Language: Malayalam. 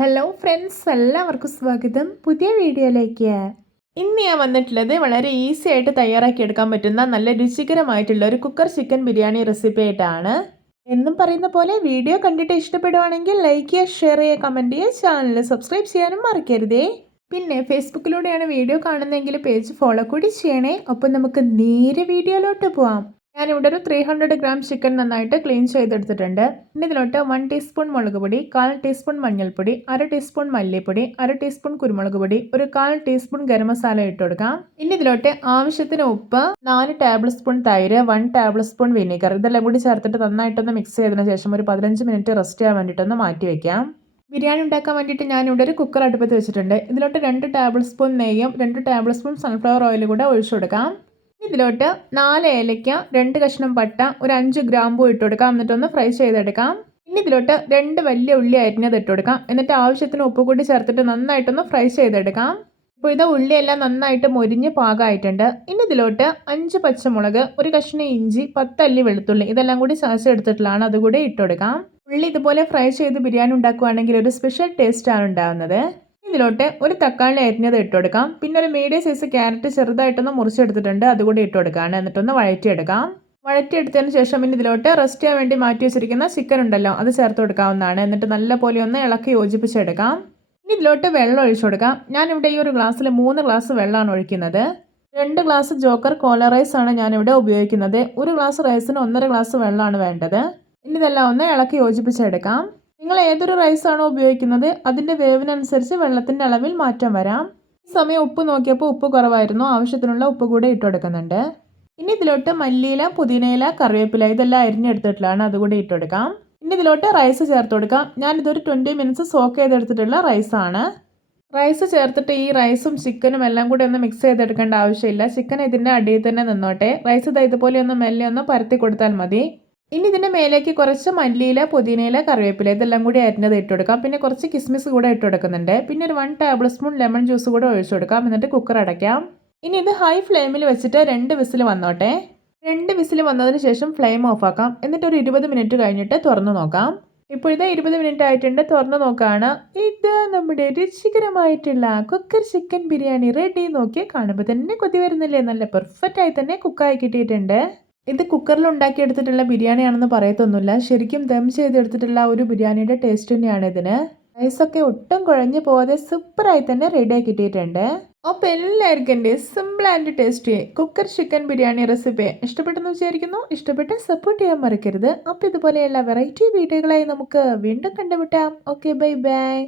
ഹലോ ഫ്രണ്ട്സ് എല്ലാവർക്കും സ്വാഗതം. പുതിയ വീഡിയോയിലേക്ക്. ഇന്ന് ഞാൻ വന്നിട്ടുള്ളത് വളരെ ഈസി ആയിട്ട് തയ്യാറാക്കി എടുക്കാൻ പറ്റുന്ന നല്ല രുചികരമായിട്ടുള്ള ഒരു കുക്കർ ചിക്കൻ ബിരിയാണി റെസിപ്പി ആയിട്ടാണ്. എന്നും പറയുന്ന പോലെ വീഡിയോ കണ്ടിട്ട് ഇഷ്ടപ്പെടുവാണെങ്കിൽ ലൈക്ക് ചെയ്യുക ഷെയർ ചെയ്യുക കമന്റ് ചെയ്യുക ചാനൽ സബ്സ്ക്രൈബ് ചെയ്യാനും മറക്കരുതേ. പിന്നെ ഫേസ്ബുക്കിലൂടെയാണ് വീഡിയോ കാണുന്നതെങ്കിൽ പേജ് ഫോളോ കൂടി ചെയ്യണേ. ഒപ്പം നമുക്ക് നേരെ വീഡിയോയിലോട്ട് പോവാം. ഞാനിവിടെ ഒരു ത്രീ ഹൺഡ്രഡ് ഗ്രാം ചിക്കൻ നന്നായിട്ട് ക്ലീൻ ചെയ്തെടുത്തിട്ടുണ്ട്. ഇനി ഇതിലോട്ട് വൺ ടീസ്പൂൺ മുളക് പൊടി കാൽ ടീസ്പൂൺ മഞ്ഞൾപ്പൊടി അര ടീസ്പൂൺ മല്ലിപ്പൊടി അര ടീസ്പൂൺ കുരുമുളക് പൊടി ഒരു കാൽ ടീസ്പൂൺ ഗരം മസാല ഇട്ട് കൊടുക്കാം. ഇനി ഇതിലോട്ട് ആവശ്യത്തിന് ഉപ്പ് നാല് ടേബിൾ സ്പൂൺ തൈര് വൺ ടേബിൾ സ്പൂൺ വിനീഗർ ഇതെല്ലാം കൂടി ചേർത്തിട്ട് നന്നായിട്ടൊന്ന് മിക്സ് ചെയ്തതിന് ശേഷം ഒരു പതിനഞ്ച് മിനിറ്റ് റെസ്റ്റ് ചെയ്യാൻ വേണ്ടിയിട്ടൊന്ന് മാറ്റി വെക്കാം. ബിരിയാണി ഉണ്ടാക്കാൻ വേണ്ടിയിട്ട് ഞാനിവിടെ ഒരു കുക്കർ അടുപ്പത്ത് വെച്ചിട്ടുണ്ട്. ഇതിലോട്ട് രണ്ട് ടേബിൾ സ്പൂൺ നെയ്യും രണ്ട് ടേബിൾ സ്പൂൺ സൺഫ്ലവർ ഓയിൽ കൂടെ ഒഴിച്ചു കൊടുക്കാം. ഇതിലോട്ട് നാല് ഏലയ്ക്ക രണ്ട് കഷ്ണം പട്ട ഒരു അഞ്ച് ഗ്രാമ്പൂ ഇട്ട് കൊടുക്കാം എന്നിട്ടൊന്ന് ഫ്രൈ ചെയ്തെടുക്കാം. ഇനി ഇതിലോട്ട് രണ്ട് വലിയ ഉള്ളി അരിഞ്ഞത് ഇട്ട് കൊടുക്കാം എന്നിട്ട് ആവശ്യത്തിന് ഉപ്പ് കൂടി ചേർത്തിട്ട് നന്നായിട്ടൊന്ന് ഫ്രൈ ചെയ്തെടുക്കാം. ഇപ്പോൾ ഇത് ഉള്ളിയെല്ലാം നന്നായിട്ട് മൊരിഞ്ഞ് പാകമായിട്ടുണ്ട് ഇനി ഇതിലോട്ട് അഞ്ച് പച്ചമുളക് ഒരു കഷ്ണം ഇഞ്ചി പത്തല്ലി വെളുത്തുള്ളി ഇതെല്ലാം കൂടി ചതച്ചെടുത്തിട്ടുള്ളതാണ് അതുകൂടി ഇട്ടുകൊടുക്കാം. ഉള്ളി ഇതുപോലെ ഫ്രൈ ചെയ്ത് ബിരിയാണി ഉണ്ടാക്കുകയാണെങ്കിൽ ഒരു സ്പെഷ്യൽ ടേസ്റ്റാണ് ഉണ്ടാകുന്നത് ഇതിലോട്ട് ഒരു തക്കാളി അരിഞ്ഞത് ഇട്ട് കൊടുക്കാം. പിന്നെ ഒരു മീഡിയം സൈസ് ക്യാരറ്റ് ചെറുതായിട്ടൊന്ന് മുറിച്ചെടുത്തിട്ടുണ്ട്. അതുകൂടി ഇട്ട് കൊടുക്കുകയാണ് എന്നിട്ടൊന്ന് വഴറ്റിയെടുക്കാം. വഴറ്റിയെടുത്തതിന് ശേഷം പിന്നെ ഇതിലോട്ട് റെസ്റ്റ് ചെയ്യാൻ വേണ്ടി മാറ്റി വെച്ചിരിക്കുന്ന ചിക്കൻ ഉണ്ടല്ലോ അത് ചേർത്ത് കൊടുക്കാവുന്നതാണ്. എന്നിട്ട് നല്ല പോലെ ഒന്ന് ഇളക്കി യോജിപ്പിച്ചെടുക്കാം. ഇനി ഇതിലോട്ട് വെള്ളം ഒഴിച്ചു കൊടുക്കാം. ഞാനിവിടെ ഈ ഒരു ഗ്ലാസ്സിൽ മൂന്ന് ഗ്ലാസ് വെള്ളമാണ് ഒഴിക്കുന്നത്. രണ്ട് ഗ്ലാസ് ജോക്കർ കോല റൈസ് ആണ് ഞാനിവിടെ ഉപയോഗിക്കുന്നത്. ഒരു ഗ്ലാസ് റൈസിന് ഒന്നര ഗ്ലാസ് വെള്ളമാണ് വേണ്ടത്. ഇനി ഇതെല്ലാം ഒന്ന് ഇളക്കി യോജിപ്പിച്ചെടുക്കാം. നിങ്ങൾ ഏതൊരു റൈസാണോ ഉപയോഗിക്കുന്നത് അതിന്റെ വേവിനനുസരിച്ച് വെള്ളത്തിന്റെ അളവിൽ മാറ്റം വരാം. ഈ സമയം ഉപ്പ് നോക്കിയപ്പോൾ ഉപ്പ് കുറവായിരുന്നു ആവശ്യത്തിനുള്ള ഉപ്പ് കൂടെ ഇട്ട് കൊടുക്കുന്നുണ്ട്. ഇനി ഇതിലോട്ട് മല്ലിയില പുതിനയില കറിവേപ്പില ഇതെല്ലാം അരിഞ്ഞെടുത്തിട്ടുള്ളതാണ് അതുകൂടി ഇട്ട് കൊടുക്കാം. ഇനി ഇതിലോട്ട് റൈസ് ചേർത്ത് കൊടുക്കാം. ഞാനിതൊരു ട്വന്റി മിനിറ്റ്സ് സോക്ക് ചെയ്തെടുത്തിട്ടുള്ള റൈസാണ് റൈസ് ചേർത്തിട്ട് ഈ റൈസും ചിക്കനും എല്ലാം കൂടി ഒന്ന് മിക്സ് ചെയ്തെടുക്കേണ്ട ആവശ്യമില്ല. ചിക്കൻ ഇതിന്റെ അടിയിൽ തന്നെ നിന്നോട്ടെ. റൈസ് ഇതാ ഇതുപോലെ ഒന്ന് മെല്ലെ ഒന്ന് പരത്തി കൊടുത്താൽ മതി. ഇനി ഇതിന്റെ മേലേക്ക് കുറച്ച് മല്ലിയില പുതിനയില കറിവേപ്പില ഇതെല്ലാം കൂടി അരിഞ്ഞത് ഇട്ട് കൊടുക്കാം പിന്നെ കുറച്ച് കിസ്മിസ് കൂടെ ഇട്ട് കൊടുക്കുന്നുണ്ട് പിന്നെ ഒരു one tablespoon lemon juice കൂടെ ഒഴിച്ചു കൊടുക്കാം. എന്നിട്ട് കുക്കർ അടയ്ക്കാം. ഇനി ഇത് ഹൈ ഫ്ലെയിമിൽ വെച്ചിട്ട് രണ്ട് വിസിൽ വന്നോട്ടെ. രണ്ട് വിസിൽ വന്നതിന് ശേഷം ഫ്ലെയിം ഓഫ് ആക്കാം. എന്നിട്ട് ഒരു ഇരുപത് മിനിറ്റ് കഴിഞ്ഞിട്ട് തുറന്നു നോക്കാം. ഇപ്പോൾ ഇത് ഇരുപത് മിനിറ്റ് ആയിട്ടുണ്ട്. തുറന്നു നോക്കുകയാണ് ഇത് നമ്മുടെ രുചികരമായിട്ടുള്ള കുക്കർ ചിക്കൻ ബിരിയാണി റെഡി നോക്കി കാണുമ്പോൾ തന്നെ കൊതി വരുന്നില്ലേ? നല്ല പെർഫെക്റ്റ് ആയി തന്നെ കുക്കായി കിട്ടിയിട്ടുണ്ട്. ഇത് കുക്കറിൽ ഉണ്ടാക്കിയെടുത്തിട്ടുള്ള ബിരിയാണിയാണെന്ന് പറയത്തൊന്നുമില്ല. ശരിക്കും ദം ചെയ്തെടുത്തിട്ടുള്ള ഒരു ബിരിയാണിയുടെ ടേസ്റ്റ് തന്നെയാണ് ഇതിന്. റൈസൊക്കെ ഒട്ടും കുഴഞ്ഞു പോകാതെ സൂപ്പറായി തന്നെ റെഡിയായി കിട്ടിയിട്ടുണ്ട്. അപ്പോൾ എല്ലാവർക്കും എന്റെ simple and tasty cooker chicken biryani recipe ഇഷ്ടപ്പെട്ടെന്ന് വിചാരിക്കുന്നു. ഇഷ്ടപ്പെട്ട് സപ്പോർട്ട് ചെയ്യാൻ മറക്കരുത്. അപ്പോൾ ഇതുപോലെയുള്ള വെറൈറ്റി വീഡിയോകളായി നമുക്ക് വീണ്ടും കണ്ടുമുട്ടാം. Okay bye bye